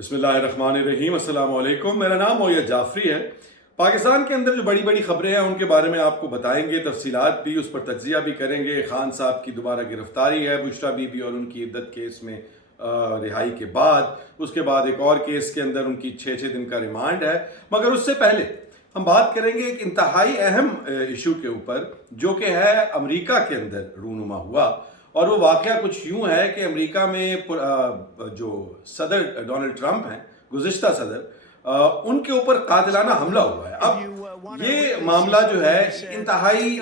بسم اللہ الرحمن الرحیم، السلام علیکم۔ میرا نام مویت جعفری ہے۔ پاکستان کے اندر جو بڑی بڑی خبریں ہیں ان کے بارے میں آپ کو بتائیں گے، تفصیلات بھی، اس پر تجزیہ بھی کریں گے۔ خان صاحب کی دوبارہ گرفتاری ہے، بشریٰ بی بی اور ان کی عدت کیس میں رہائی کے بعد، اس کے بعد ایک اور کیس کے اندر ان کی 6 دن کا ریمانڈ ہے۔ مگر اس سے پہلے ہم بات کریں گے ایک انتہائی اہم ایشو کے اوپر، جو کہ ہے امریکہ کے اندر رونما ہوا۔ اور وہ واقعہ کچھ یوں ہے کہ امریکہ میں جو صدر ڈونلڈ ٹرمپ ہیں، گزشتہ صدر، ان کے اوپر قاتلانہ حملہ ہوا ہے۔ اب یہ معاملہ جو ہے انتہائی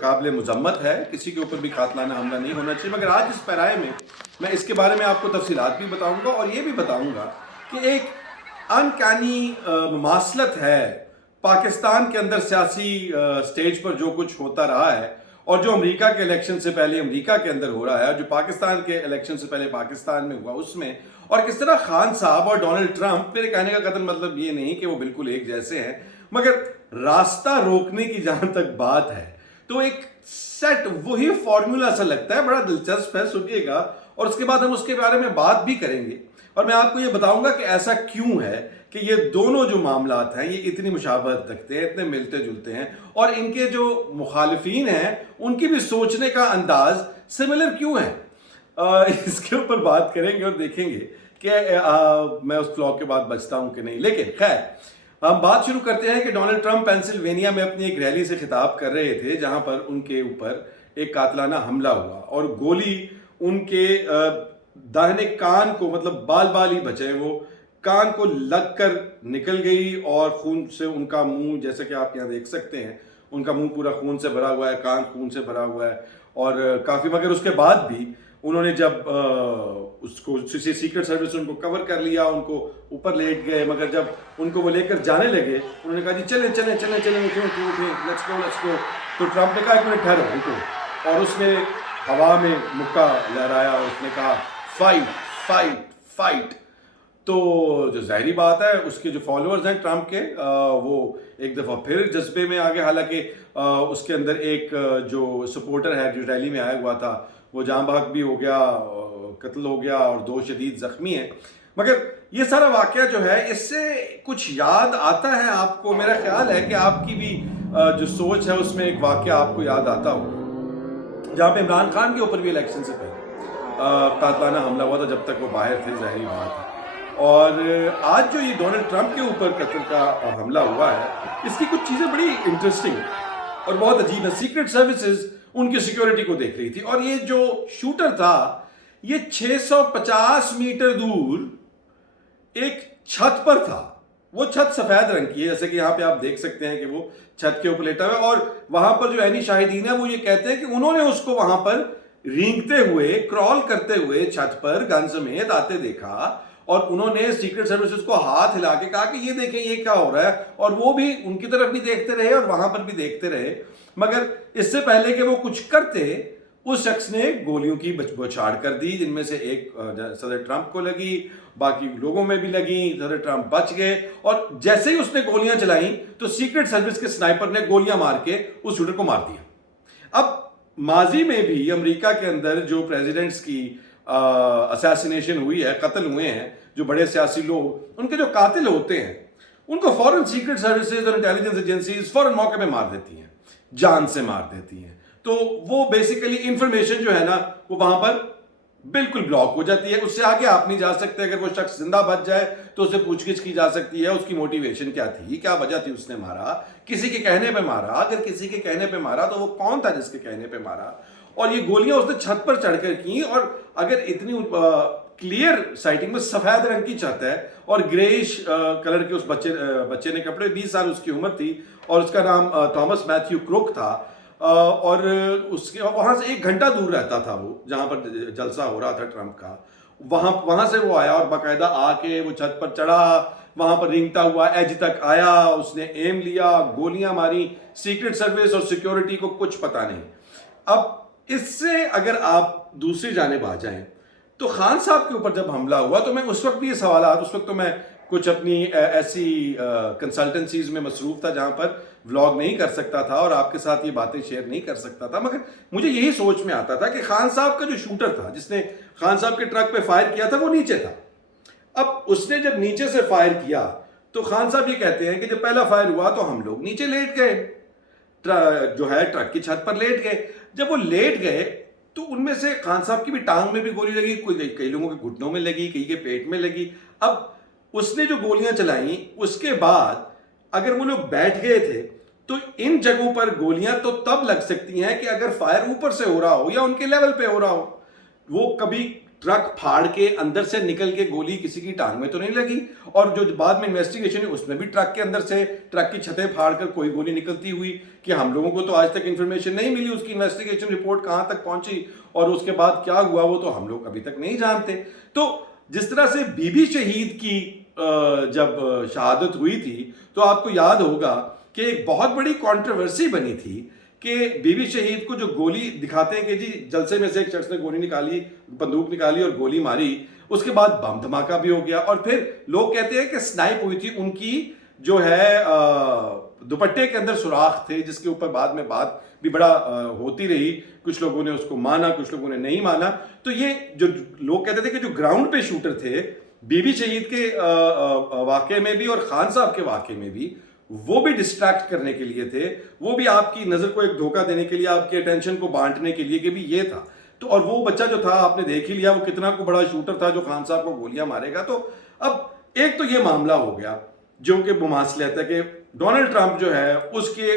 قابل مذمت ہے، کسی کے اوپر بھی قاتلانہ حملہ نہیں ہونا چاہیے۔ مگر آج اس پیرائے میں اس کے بارے میں آپ کو تفصیلات بھی بتاؤں گا، اور یہ بھی بتاؤں گا کہ ایک انکانی مماثلت ہے پاکستان کے اندر سیاسی سٹیج پر جو کچھ ہوتا رہا ہے، اور جو امریکہ کے الیکشن سے پہلے امریکہ کے اندر ہو رہا ہے، جو پاکستان کے الیکشن سے پہلے پاکستان میں ہوا اس میں، اور کس طرح خان صاحب اور ڈونلڈ ٹرمپ، میرے کہنے کا قطعاً مطلب یہ نہیں کہ وہ بالکل ایک جیسے ہیں، مگر راستہ روکنے کی جہاں تک بات ہے تو ایک سیٹ وہی فارمولا سا لگتا ہے۔ بڑا دلچسپ ہے، سنیے گا، اور اس کے بعد ہم اس کے بارے میں بات بھی کریں گے، اور میں آپ کو یہ بتاؤں گا کہ ایسا کیوں ہے کہ یہ دونوں جو معاملات ہیں یہ اتنی مشابہت رکھتے ہیں، اتنے ملتے جلتے ہیں، اور ان کے جو مخالفین ہیں ان کی بھی سوچنے کا انداز سملر کیوں ہے۔ اس کے اوپر بات کریں گے اور دیکھیں گے کہ میں اس بلاگ کے بعد بچتا ہوں کہ نہیں۔ لیکن خیر، ہم بات شروع کرتے ہیں کہ ڈونلڈ ٹرمپ پینسلوینیا میں اپنی ایک ریلی سے خطاب کر رہے تھے، جہاں پر ان کے اوپر ایک قاتلانہ حملہ ہوا، اور گولی ان کے داہنے کان کو، مطلب بال ہی بچے، وہ کان کو لگ کر نکل گئی، اور خون سے ان کا منہ، جیسے کہ آپ یہاں دیکھ سکتے ہیں، ان کا منہ پورا خون سے بھرا ہوا ہے، کان خون سے بھرا ہوا ہے، اور کافی، مگر اس کے بعد بھی انہوں نے جب اس کو سیکرٹ سروس ان کو کور کر لیا، ان کو اوپر لیٹ گئے، مگر جب ان کو وہ لے کر جانے لگے انہوں نے کہا جی چلیں چلیں چلیں چلیں، اٹھیں، لیٹس گو۔ تو ٹرمپ نے کہا ایک منٹ ٹھہرو، رکو، اور اس نے ہوا میں مکہ لہرایا، اور اس نے کہا فائٹ فائٹ فائٹ۔ تو جو ظاہری بات ہے، اس کے جو فالوورز ہیں ٹرمپ کے، وہ ایک دفعہ پھر جذبے میں آگے، حالانکہ اس کے اندر ایک جو سپورٹر ہے جو ریلی میں آیا ہوا تھا وہ جاں بحق بھی ہو گیا، قتل ہو گیا، اور 2 شدید زخمی ہیں۔ مگر یہ سارا واقعہ جو ہے، اس سے کچھ یاد آتا ہے آپ کو؟ میرا خیال ہے کہ آپ کی بھی جو سوچ ہے اس میں ایک واقعہ آپ کو یاد آتا ہو، جہاں پہ عمران خان کے اوپر بھی الیکشن سے پہلے قاتلانہ حملہ ہوا تھا، جب تک وہ باہر تھے، ظاہری بات ہے۔ اور آج جو یہ ڈونلڈ ٹرمپ کے اوپر قتل کا حملہ ہوا ہے، اس کی کچھ چیزیں بڑی انٹرسٹنگ اور بہت عجیب ہیں۔ سیکرٹ سروسز ان کی سیکیورٹی کو دیکھ رہی تھی، اور یہ جو شوٹر تھا یہ 650 میٹر دور ایک چھت پر تھا۔ وہ چھت سفید رنگ کی ہے، جیسے کہ یہاں پہ آپ دیکھ سکتے ہیں کہ وہ چھت کے اوپر لیٹا ہوا ہے، اور وہاں پر جو عینی شاہدین ہیں وہ یہ کہتے ہیں کہ انہوں نے اس کو وہاں پر رینگتے ہوئے، کرال کرتے ہوئے چھت پر گن سمیت آتے دیکھا، اور انہوں نے سیکرٹ سروسز کو ہاتھ ہلا کے کہا کہ یہ دیکھیں یہ کیا ہو رہا ہے، اور وہ بھی ان کی طرف بھی دیکھتے رہے اور وہاں پر بھی دیکھتے رہے۔ مگر اس سے پہلے کہ وہ کچھ کرتے، اس شخص نے گولیوں کی بوچھاڑ کر دی، جن میں سے ایک صدر ٹرمپ کو لگی، باقی لوگوں میں بھی لگی، صدر ٹرمپ بچ گئے، اور جیسے ہی اس نے گولیاں چلائیں تو سیکرٹ سروس کے سنائپر نے گولیاں مار کے اس شوٹر کو مار دیا۔ اب ماضی میں بھی امریکہ کے اندر جو پریزیڈنٹس کی اساسینیشن ہوئی ہے، قتل ہوئے ہیں، جو بڑے سیاسی لوگ، ان کے جو قاتل ہوتے ہیں ان کو فوراً سیکرٹ سروسز اور انٹیلیجنس ایجنسیز فوراً موقع پہ مار دیتی ہیں، جان سے مار دیتی ہیں۔ تو وہ بیسیکلی انفارمیشن جو ہے نا، وہ وہاں پر بالکل بلاک ہو جاتی ہے، اس سے آگے آپ نہیں جا سکتے۔ اگر وہ شخص زندہ بچ جائے تو اسے پوچھ گچھ کی جا سکتی ہے، اس کی موٹیویشن کیا تھی، کیا وجہ تھی اس نے مارا، کسی کے کہنے پہ مارا، اگر کسی کے کہنے پہ مارا تو وہ کون تھا جس کے کہنے پہ مارا، اور یہ گولیاں اس نے چھت پر چڑھ کر کی۔ اور اگر اتنی کلیئر سائٹنگ میں، سفید رنگ کی چھت ہے اور گریش کلر کے، اس بچے نے کپڑے، 20 سال اس کی عمر تھی، اور اس کا نام تھامس میتھیو کروک تھا، اور اس کے وہاں سے 1 گھنٹہ دور رہتا تھا وہ، جہاں پر جلسہ ہو رہا تھا ٹرمپ کا، وہاں سے وہ آیا اور باقاعدہ آ کے وہ چھت پر چڑھا، وہاں پر رینگتا ہوا ایج تک آیا، اس نے ایم لیا، گولیاں ماری، سیکرٹ سروس اور سیکیورٹی کو کچھ پتا نہیں۔ اب اس سے اگر آپ دوسری جانب آ جائیں تو خان صاحب کے اوپر جب حملہ ہوا تو میں اس وقت بھی یہ سوالات، اس وقت تو میں کچھ اپنی ایسی کنسلٹنسیز میں مصروف تھا جہاں پر ولاگ نہیں کر سکتا تھا اور آپ کے ساتھ یہ باتیں شیئر نہیں کر سکتا تھا، مگر مجھے یہی سوچ میں آتا تھا کہ خان صاحب کا جو شوٹر تھا، جس نے خان صاحب کے ٹرک پہ فائر کیا تھا، وہ نیچے تھا، اب اس نے جب نیچے سے فائر کیا تو خان صاحب یہ کہتے ہیں کہ جب پہلا فائر ہوا تو ہم لوگ نیچے لیٹ گئے، جو ہے ٹرک کی چھت پر لیٹ گئے. جب وہ لیٹ گئے تو ان میں سے خان صاحب کی بھی ٹانگ میں بھی گولی لگی، کئی لوگوں کے گھٹنوں میں لگی، کئی کے پیٹ میں لگی. اب اس نے جو گولیاں چلائیں اس کے بعد اگر وہ لوگ بیٹھ گئے تھے تو ان جگہوں پر گولیاں تو تب لگ سکتی ہیں کہ اگر فائر اوپر سے ہو رہا ہو یا ان کے لیول پہ ہو رہا ہو. وہ کبھی ٹرک پھاڑ کے اندر سے نکل کے گولی کسی کی ٹانگ میں تو نہیں لگی، اور جو بعد میں انویسٹیگیشن ہے اس میں بھی ٹرک کے اندر سے ٹرک کی چھتیں پھاڑ کر کوئی گولی نکلتی ہوئی کہ ہم لوگوں کو تو آج تک انفارمیشن نہیں ملی، اس کی انویسٹیگیشن رپورٹ کہاں تک پہنچی اور اس کے بعد کیا ہوا وہ تو ہم لوگ ابھی تک نہیں جانتے. تو جس طرح سے بی بی شہید کی جب شہادت ہوئی تھی تو آپ کو یاد ہوگا کہ ایک بہت بڑی کنٹروورسی بنی تھی کہ بی بی شہید کو جو گولی دکھاتے ہیں کہ جی جلسے میں سے ایک شخص نے گولی نکالی، بندوق نکالی اور گولی ماری، اس کے بعد بم دھماکہ بھی ہو گیا، اور پھر لوگ کہتے ہیں کہ سنائپ ہوئی تھی، ان کی جو ہے دوپٹے کے اندر سوراخ تھے جس کے اوپر بعد میں بات بھی بڑا ہوتی رہی، کچھ لوگوں نے اس کو مانا کچھ لوگوں نے نہیں مانا. تو یہ جو لوگ کہتے تھے کہ جو گراؤنڈ پہ شوٹر تھے بی بی شہید کے واقعے میں بھی اور خان صاحب کے واقعے میں بھی، وہ بھی ڈسٹریکٹ کرنے کے لیے تھے، وہ بھی آپ کی نظر کو ایک دھوکہ دینے کے لیے، آپ کے اٹینشن کو بانٹنے کے لیے کہ بھی یہ تھا. تو اور وہ بچہ جو تھا آپ نے دیکھ ہی لیا وہ کتنا کو بڑا شوٹر تھا جو خان صاحب کو گولیاں مارے گا. تو اب ایک تو یہ معاملہ ہو گیا جو کہ مماثلت ہے کہ ڈونلڈ ٹرمپ جو ہے اس کے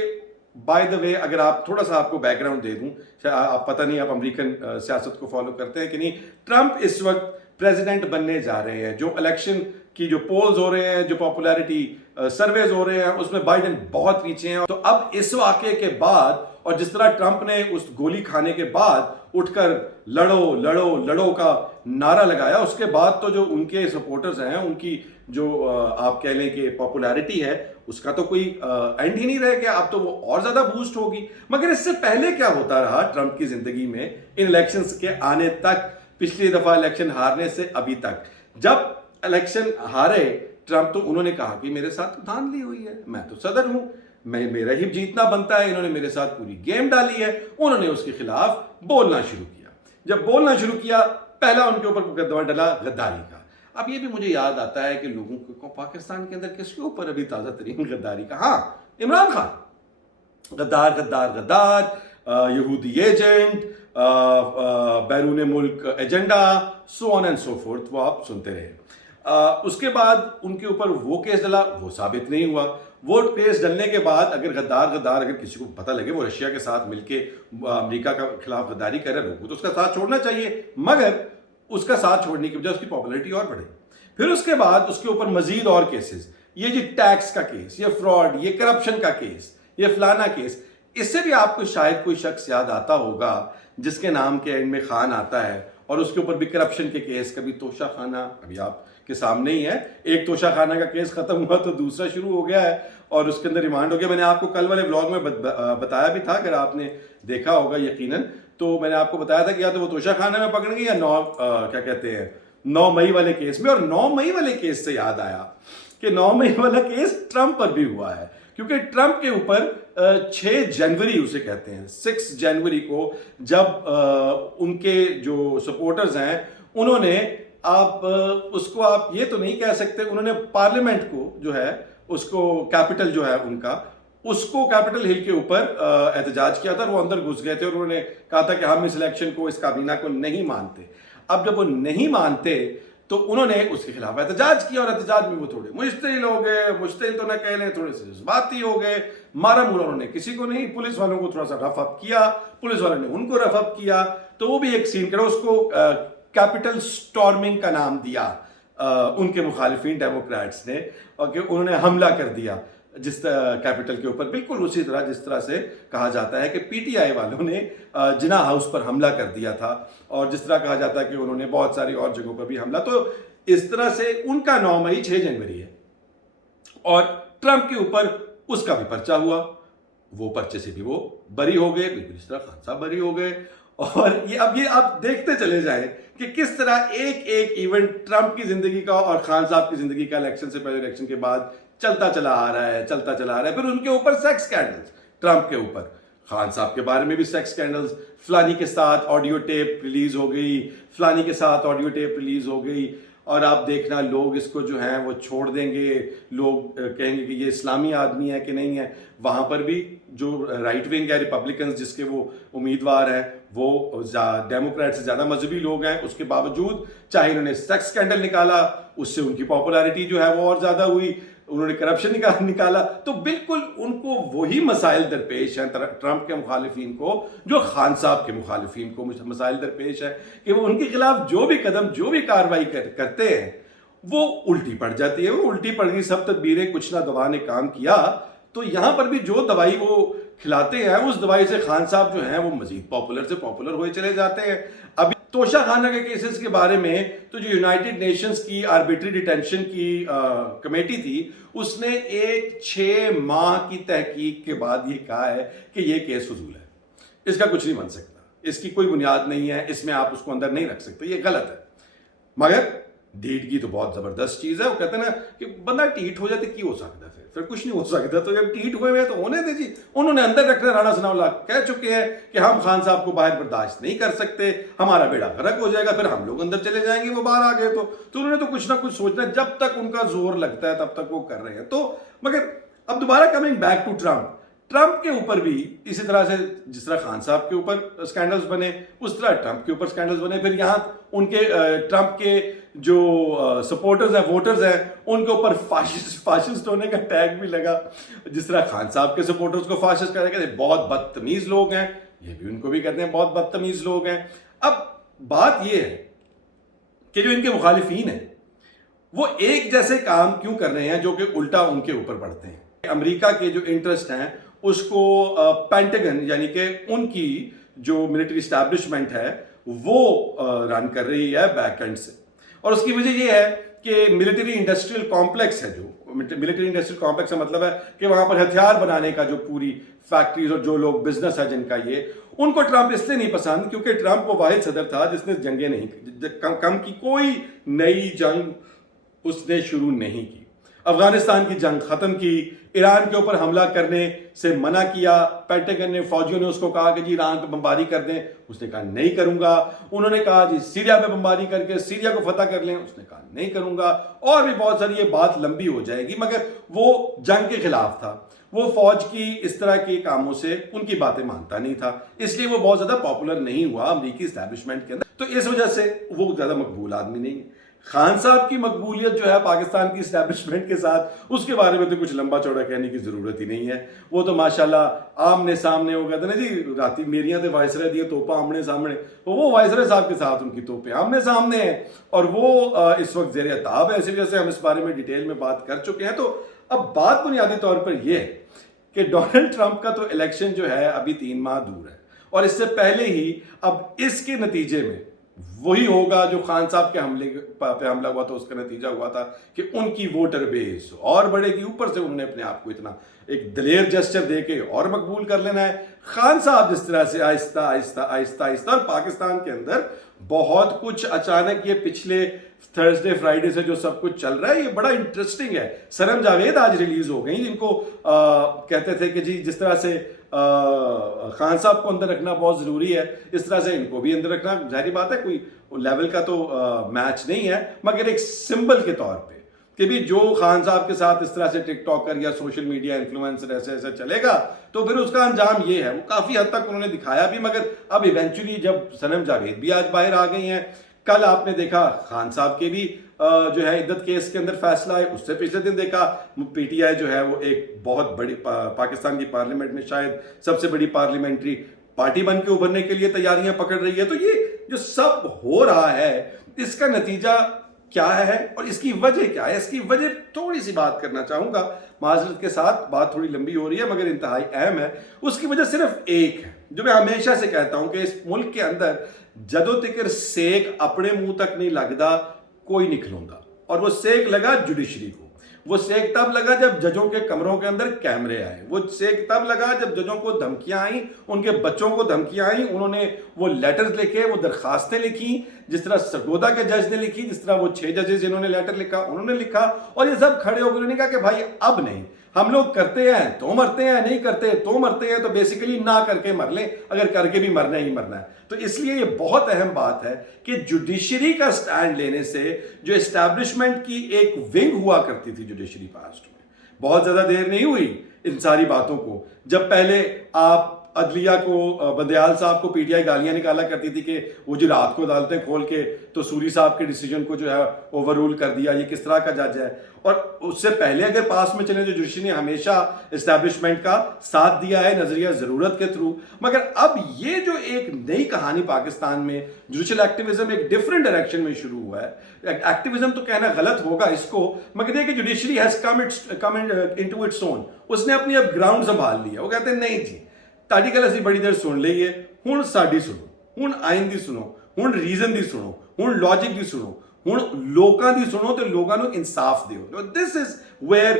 بائی دا وے، اگر آپ تھوڑا سا آپ کو بیک گراؤنڈ دے دوں، آپ پتہ نہیں آپ امریکن سیاست کو فالو کرتے ہیں کہ نہیں، ٹرمپ اس وقت پریزیڈنٹ بننے جا رہے ہیں. جو الیکشن کی جو پولز ہو رہے ہیں، جو پاپولیرٹی سرویز ہو رہے ہیں، اس میں بائیڈن بہت پیچھے ہیں. تو اب اس واقعے کے بعد اور جس طرح ٹرمپ نے اس گولی کھانے کے بعد اٹھ کر لڑو لڑو لڑو کا نعرہ لگایا، اس کے بعد تو جو ان کے سپورٹرز ہیں، ان کی جو آپ کہہ لیں کہ پاپولیرٹی ہے، اس کا تو کوئی اینڈ ہی نہیں رہ گیا. اب تو وہ اور زیادہ بوسٹ ہوگی. مگر اس سے پہلے کیا ہوتا رہا ٹرمپ کی زندگی میں ان الیکشنز کے آنے تک، پچھلی دفعہ الیکشن ہارنے سے ابھی تک؟ جب الیکشن ہارے ٹرمپ تو انہوں نے کہا کہ میرے ساتھ دھان لی ہوئی ہے، میں تو صدر ہوں، میرا ہی جیتنا بنتا ہے، انہوں نے میرے ساتھ پوری گیم ڈالی ہے. انہوں نے اس کے خلاف بولنا شروع کیا. جب بولنا شروع کیا، پہلا ان کے اوپر مقدمہ ڈلا غداری کا. اب یہ بھی مجھے یاد آتا ہے کہ لوگوں کو پاکستان کے اندر کس کے اوپر ابھی تازہ ترین غداری کا؟ ہاں، عمران خان غدار غدار غدار، یہودی ایجنٹ، بیرون ملک agenda, so on and so forth, وہ آپ سنتے رہے. اس کے بعد ان کے اوپر وہ کیس ڈلا، وہ ثابت نہیں ہوا. وہ کیس ڈلنے کے بعد اگر غدار غدار اگر کسی کو پتہ لگے وہ رشیا کے ساتھ مل کے امریکہ کا خلاف غداری کر رہے لوگوں تو اس کا ساتھ چھوڑنا چاہیے، مگر اس کا ساتھ چھوڑنے کی وجہ اس کی پاپولیرٹی اور بڑھے. پھر اس کے بعد اس کے اوپر مزید اور کیسز، یہ جی ٹیکس کا کیس، یہ فراڈ، یہ کرپشن کا کیس، یہ فلانا کیس. اس سے بھی آپ کو شاید کوئی شخص یاد آتا ہوگا جس کے نام کے اینڈ میں خان آتا ہے، اور اس کے اوپر بھی کرپشن کے کیس. کبھی توشہ خانہ ابھی آپ کے سامنے ہی ہے، ایک توشہ خانہ کا کیس ختم ہوا تو دوسرا شروع ہو گیا ہے اور اس کے اندر ریمانڈ ہو گیا. میں نے آپ کو کل والے ولاگ میں بتایا بھی تھا، اگر آپ نے دیکھا ہوگا یقیناً، تو میں نے آپ کو بتایا تھا کہ یا تو وہ توشہ خانہ میں پکڑیں گے یا 9 مئی والے کیس میں. اور 9 مئی والے کیس سے یاد آیا کہ 9 مئی والا کیس ٹرمپ پر بھی ہوا ہے، کیونکہ ٹرمپ کے اوپر 6 جنوری اسے کہتے ہیں، 6 جنوری کو جب ان کے جو سپورٹرز ہیں انہوں نے آپ یہ تو نہیں کہہ سکتے، انہوں نے پارلیمنٹ کو جو ہے اس کو کیپٹل جو ہے ان کا، اس کو کیپٹل ہل کے اوپر احتجاج کیا تھا اور وہ اندر گھس گئے تھے اور انہوں نے کہا تھا کہ ہم اس الیکشن کو، اس کابینہ کو نہیں مانتے. اب جب وہ نہیں مانتے تو انہوں نے اس کے خلاف احتجاج کیا اور احتجاج میں وہ تھوڑے مشتعل ہو گئے، مشتعل تو نہ کہہ لیں، تھوڑے سے جذباتی ہو گئے، مارا مورا انہوں نے کسی کو نہیں، پولیس والوں کو تھوڑا سا رف اپ کیا، پولیس والوں نے ان کو رف اپ کیا. تو وہ بھی ایک سین کرو، اس کو کیپٹل سٹارمنگ کا نام دیا ان کے مخالفین ڈیموکریٹس نے، اور کہ انہوں نے حملہ کر دیا جس کیپٹل کے اوپر، بالکل اسی طرح جس طرح سے کہا جاتا ہے کہ پی ٹی آئی والوں نے جناح ہاؤس پر حملہ کر دیا تھا، اور جس طرح کہا جاتا ہے کہ انہوں نے بہت ساری اور جگہوں پر بھی حملہ. تو اس طرح سے ان کا 9 مئی 6 جنوری ہے، اور ٹرمپ کے اوپر اس کا بھی پرچہ ہوا، وہ پرچے سے بھی وہ بری ہو گئے، بالکل اس طرح خان صاحب بری ہو گئے. اور یہ آپ دیکھتے چلے جائیں کہ کس طرح ایک ایونٹ ٹرمپ کی زندگی کا اور خان صاحب کی زندگی کا الیکشن سے پہلے الیکشن کے بعد چلتا چلا آ رہا ہے. پھر ان کے اوپر سیکس سکینڈلز، ٹرمپ کے اوپر، خان صاحب کے بارے میں بھی سیکس سکینڈلز، فلانی کے ساتھ آڈیو ٹیپ ریلیز ہو گئی، فلانی کے ساتھ آڈیو ٹیپ ریلیز ہو گئی. اور آپ دیکھنا لوگ اس کو جو ہیں وہ چھوڑ دیں گے, لوگ کہیں گے کہ یہ اسلامی آدمی ہے کہ نہیں ہے. وہاں پر بھی جو رائٹ ونگ ہے, ریپبلکنز جس کے وہ امیدوار ہیں, وہ ڈیموکریٹ سے زیادہ مذہبی لوگ ہیں. اس کے باوجود چاہے انہوں نے سیکس اسکینڈل نکالا, اس سے ان کی پاپولیرٹی جو ہے وہ اور زیادہ ہوئی, انہوں نے کرپشن نکالا, تو بالکل ان کو وہی مسائل درپیش ہیں ٹرمپ کے مخالفین کو جو خان صاحب کے مخالفین کو مسائل درپیش ہے, کہ وہ ان کے خلاف جو بھی قدم جو بھی کارروائی کرتے ہیں وہ الٹی پڑ جاتی ہے. وہ الٹی پڑ گئی سب تدبیریں, کچھ نہ دوا نے کام کیا. تو یہاں پر بھی جو دوائی وہ کھلاتے ہیں اس دوائی سے خان صاحب جو ہیں وہ مزید پاپولر سے پاپولر ہوئے چلے جاتے ہیں. ابھی توشہ خانہ کے کیسز کے بارے میں تو جو یونائٹڈ نیشنز کی آربیٹری ڈیٹینشن کی کمیٹی تھی, اس نے 6 ماہ کی تحقیق کے بعد یہ کہا ہے کہ یہ کیس فضول ہے, اس کا کچھ نہیں بن سکتا, اس کی کوئی بنیاد نہیں ہے, اس میں آپ اس کو اندر نہیں رکھ سکتے, یہ غلط ہے. مگر ڈیٹگی تو بہت زبردست چیز ہے. وہ کہتے ہیں نا کہ بندہ ٹیٹ ہو جاتے کی ہو سکتا ہے, پھر کچھ نہیں ہو سکتا. تو جب ٹیٹ ہوئے تو ہونے دے جی. انہوں نے اندر رکھنا, رانا ثناء اللہ کہہ چکے ہیں کہ ہم خان صاحب کو باہر برداشت نہیں کر سکتے, ہمارا بیڑا غرق ہو جائے گا, پھر ہم لوگ اندر چلے جائیں گے وہ باہر آ گئے. تو انہوں نے تو کچھ نہ کچھ سوچنا, جب تک ان کا زور لگتا ہے تب تک وہ کر رہے ہیں. تو مگر اب دوبارہ کمنگ بیک ٹو ٹرمپ کے اوپر بھی اسی طرح سے جس طرح خان صاحب کے اوپر سکینڈلز بنے, اس طرح ٹرمپ کے اوپر سکینڈلز بنے. پھر یہاں ان کے ٹرمپ کے جو سپورٹرز ہیں, ووٹرز ہیں, ان کے اوپر فاشسٹ ہونے کا ٹیگ بھی لگا. جس طرح خان صاحب کے سپورٹرز کو فاشسٹ کہتے ہیں, بہت بدتمیز لوگ ہیں, یہ بھی ان کو بھی کہتے ہیں بہت بدتمیز لوگ ہیں. اب بات یہ ہے کہ جو ان کے مخالفین ہیں وہ ایک جیسے کام کیوں کر رہے ہیں جو کہ الٹا ان کے اوپر پڑتے ہیں. امریکہ کے جو انٹرسٹ ہیں اس کو پینٹاگن یعنی کہ ان کی جو ملٹری اسٹیبلشمنٹ ہے وہ رن کر رہی ہے بیک اینڈ سے. اور اس کی وجہ یہ ہے کہ ملٹری انڈسٹریل کمپلیکس ہے, جو ملٹری انڈسٹریل کمپلیکس کا مطلب ہے کہ وہاں پر ہتھیار بنانے کا جو پوری فیکٹریز اور جو لوگ بزنس ہے جن کا, یہ ان کو ٹرمپ اس لیے نہیں پسند کیونکہ ٹرمپ وہ واحد صدر تھا جس نے جنگیں نہیں کم کی, کوئی نئی جنگ اس نے شروع نہیں کی. افغانستان کی جنگ ختم کی, ایران کے اوپر حملہ کرنے سے منع کیا, پینٹاگن نے فوجیوں نے اس کو کہا کہ جی ایران پہ بمباری کر دیں, اس نے کہا نہیں کروں گا. انہوں نے کہا جی سیریا پہ بمباری کر کے سیریا کو فتح کر لیں, اس نے کہا نہیں کروں گا. اور بھی بہت ساری, یہ بات لمبی ہو جائے گی, مگر وہ جنگ کے خلاف تھا, وہ فوج کی اس طرح کے کاموں سے ان کی باتیں مانتا نہیں تھا, اس لیے وہ بہت زیادہ پاپولر نہیں ہوا امریکی اسٹیبلشمنٹ کے اندر. تو اس وجہ سے وہ زیادہ مقبول آدمی نہیں. خان صاحب کی مقبولیت جو ہے پاکستان کی اسٹیبلشمنٹ کے ساتھ, اس کے بارے میں تو کچھ لمبا چوڑا کہنے کی ضرورت ہی نہیں ہے. وہ تو ماشاءاللہ آمنے سامنے, وہ کہتے ہیں نا جی راتی میریاں تے وائسرے دیے توپا آمنے سامنے, وہ وائسرے صاحب کے ساتھ ان کی توپیں آمنے سامنے ہیں, اور وہ اس وقت زیر عتاب ہے. اسی وجہ سے ہم اس بارے میں ڈیٹیل میں بات کر چکے ہیں. تو اب بات بنیادی طور پر یہ ہے کہ ڈونلڈ ٹرمپ کا تو الیکشن جو ہے ابھی 3 ماہ دور ہے, اور اس سے پہلے ہی اب اس کے نتیجے میں وہی ہوگا جو خان صاحب کے حملہ ہوا تھا, اس کا نتیجہ ہوا تھا کہ ان کی ووٹر بیس اور بڑھے گی. اوپر سے انہوں نے اپنے آپ کو اتنا ایک دلیر جسچر دے کے اور مقبول کر لینا ہے. خان صاحب جس طرح سے آہستہ آہستہ آہستہ آہستہ, اور پاکستان کے اندر بہت کچھ اچانک یہ پچھلے تھرسڈے فرائیڈے سے جو سب کچھ چل رہا ہے یہ بڑا انٹرسٹنگ ہے. سنم جاوید آج ریلیز ہو گئی, جن کو کہتے تھے کہ جی جس طرح سے خان صاحب کو اندر رکھنا بہت ضروری ہے, اس طرح سے ان کو بھی اندر رکھنا. ظاہری بات ہے کوئی لیول کا تو میچ نہیں ہے, مگر ایک سمبل کے طور پہ کہ بھی جو خان صاحب کے ساتھ اس طرح سے ٹک ٹاکر یا سوشل میڈیا انفلوئنسر ایسے ایسے چلے گا تو پھر اس کا انجام یہ ہے. وہ کافی حد تک انہوں نے دکھایا بھی, مگر اب ایونچولی جب سنم جاوید بھی آج باہر آ گئی ہیں, کل آپ نے دیکھا خان صاحب کے بھی جو ہے عدت کیس کے اندر فیصلہ ہے, اس سے پچھلے دن دیکھا پی ٹی آئی جو ہے وہ ایک بہت بڑی پاکستان کی پارلیمنٹ میں شاید سب سے بڑی پارلیمنٹری پارٹی بن کے ابھرنے کے لیے تیاریاں پکڑ رہی ہے. تو یہ جو سب ہو رہا ہے اس کا نتیجہ کیا ہے اور اس کی وجہ کیا ہے, اس کی وجہ تھوڑی سی بات کرنا چاہوں گا. معذرت کے ساتھ بات تھوڑی لمبی ہو رہی ہے مگر انتہائی اہم ہے. اس کی وجہ صرف ایک ہے جو میں ہمیشہ سے کہتا ہوں کہ اس ملک کے اندر جدو تکر سیک اپنے منہ تک نہیں لگتا کوئی نہیں کھلوندا, اور وہ سیک لگا جوڈیشری کو. وہ سیک تب لگا جب ججوں کے کمروں کے اندر کیمرے آئے. وہ سیک تب لگا جب ججوں کو دھمکیاں آئیں, ان کے بچوں کو دھمکیاں آئیں, انہوں نے وہ لیٹرز لکھے, وہ درخواستیں لکھی, جس طرح سرگودا کے جج نے لکھی, جس طرح وہ 6 ججز جنہوں نے لیٹر لکھا انہوں نے لکھا, اور یہ سب کھڑے ہو کے انہوں نے کہا کہ بھائی اب نہیں, ہم لوگ کرتے ہیں تو مرتے ہیں, نہیں کرتے تو مرتے ہیں, تو بیسیکلی نہ کر کے مر لیں, اگر کر کے بھی مرنا ہی مرنا ہے. تو اس لیے یہ بہت اہم بات ہے کہ جوڈیشری کا سٹینڈ لینے سے جو اسٹیبلشمنٹ کی ایک ونگ ہوا کرتی تھی جوڈیشری پاسٹ میں, بہت زیادہ دیر نہیں ہوئی ان ساری باتوں کو. جب پہلے آپ عدلیہ کو, بندیال صاحب کو پی ٹی آئی گالیاں نکالا کرتی تھی کہ وہ جو رات کو عدالتیں کھول کے تو سوری صاحب کے ڈیسیجن کو جو ہے اوور رول کر دیا, یہ کس طرح کا جج ہے. اور اس سے پہلے اگر پاس میں چلیں تو جوڈیشری نے ہمیشہ اسٹیبلشمنٹ کا ساتھ دیا ہے نظریہ ضرورت کے تھرو. مگر اب یہ جو ایک نئی کہانی پاکستان میں جوڈیشل ایکٹیویزم ایک ڈفرینٹ ڈائریکشن میں شروع ہوا ہے. ایکٹیویزم تو کہنا غلط ہوگا اس کو, مگر یہ کہ judiciary has come into its own, اس نے اپنی اب گراؤنڈ سنبھال لیا. وہ کہتے ہیں نہیں جی ਤੁਹਾਡੀ ਗੱਲ ਅਸੀਂ ਬੜੀ ਦੇਰ ਸੁਣ ਲਈ ਹੈ, ਹੁਣ ਸਾਡੀ ਸੁਣੋ, ਹੁਣ ਆਇਨ ਦੀ ਸੁਣੋ, ਹੁਣ ਰੀਜ਼ਨ ਦੀ ਸੁਣੋ, ਹੁਣ ਲੌਜਿਕ ਦੀ ਸੁਣੋ, ਹੁਣ ਲੋਕਾਂ ਦੀ ਸੁਣੋ ਤੇ ਲੋਕਾਂ ਨੂੰ ਇਨਸਾਫ ਦਿਓ. ਦਿਸ ਇਜ਼ ਵੇਅਰ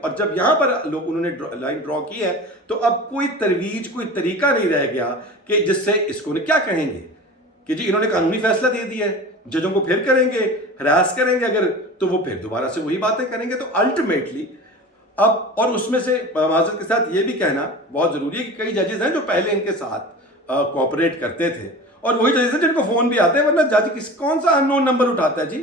اور جب یہاں پر انہوں نے لائن ڈرا کی ہے تو اب کوئی ترویج, کوئی طریقہ نہیں رہ گیا کہ جس سے اس کو کیا کہیں گے کہ جی انہوں نے قانونی فیصلہ دے دیا ہے, ججوں کو پھر کریں گے, ہراس کریں گے اگر, تو وہ پھر دوبارہ سے وہی باتیں کریں گے. تو الٹیمیٹلی اب, اور اس میں سے معذرت کے ساتھ یہ بھی کہنا بہت ضروری ہے کہ کئی ججز ہیں جو پہلے ان کے ساتھ کوآپریٹ کرتے تھے, اور وہی ججز ہیں جن کو فون بھی آتے ہیں, ورنہ جج کون سا ان نون نمبر اٹھاتا ہے جی.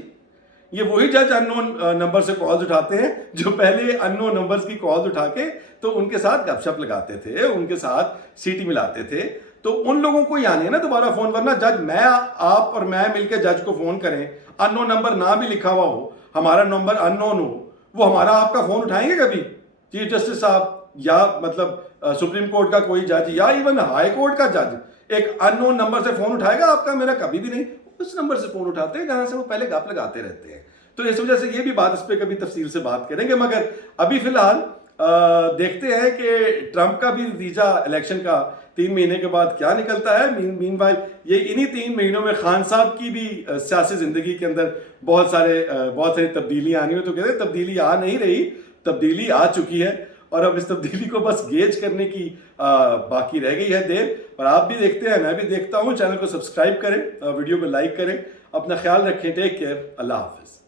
یہ وہی جج ان نون نمبر سے کالز اٹھاتے ہیں جو پہلے ان نون نمبرز کی کالز اٹھا کے تو ان کے ساتھ گپ شپ لگاتے تھے, ان کے ساتھ سیٹی ملاتے تھے. تو ان لوگوں کو ہی آنے نا دوبارہ فون, ورنہ جج میں, آپ اور میں مل کے جج کو فون کریں, ان نون نمبر نہ بھی لکھا ہوا ہو, ہمارا نمبر ان نون ہو, وہ ہمارا آپ کا فون اٹھائیں گے کبھی؟ چیف جسٹس صاحب یا مطلب سپریم کورٹ کا کوئی جج یا ایون ہائی کورٹ کا جج ایک ان نون نمبر سے فون اٹھائے گا آپ کا؟ میرا کبھی بھی نہیں. اس نمبر سے فون اٹھاتے ہیں جہاں سے وہ پہلے گپ لگاتے رہتے ہیں. تو اس وجہ سے یہ بھی بات, اس پہ کبھی تفصیل سے بات کریں گے. مگر ابھی فی الحال دیکھتے ہیں کہ ٹرمپ کا بھی نتیجہ الیکشن کا 3 مہینے کے بعد کیا نکلتا ہے. مین وائل یہ انہی 3 مہینوں میں خان صاحب کی بھی سیاسی زندگی کے اندر بہت ساری تبدیلیاں آنی ہوئی. تو کہتے ہیں تبدیلی آ نہیں رہی, تبدیلی آ چکی ہے, اور اب اس تبدیلی کو بس گیج کرنے کی باقی رہ گئی ہے دیر. اور آپ بھی دیکھتے ہیں, میں بھی دیکھتا ہوں. چینل کو سبسکرائب کریں, ویڈیو کو لائک کریں, اپنا خیال رکھیں. ٹیک کیئر, اللہ حافظ.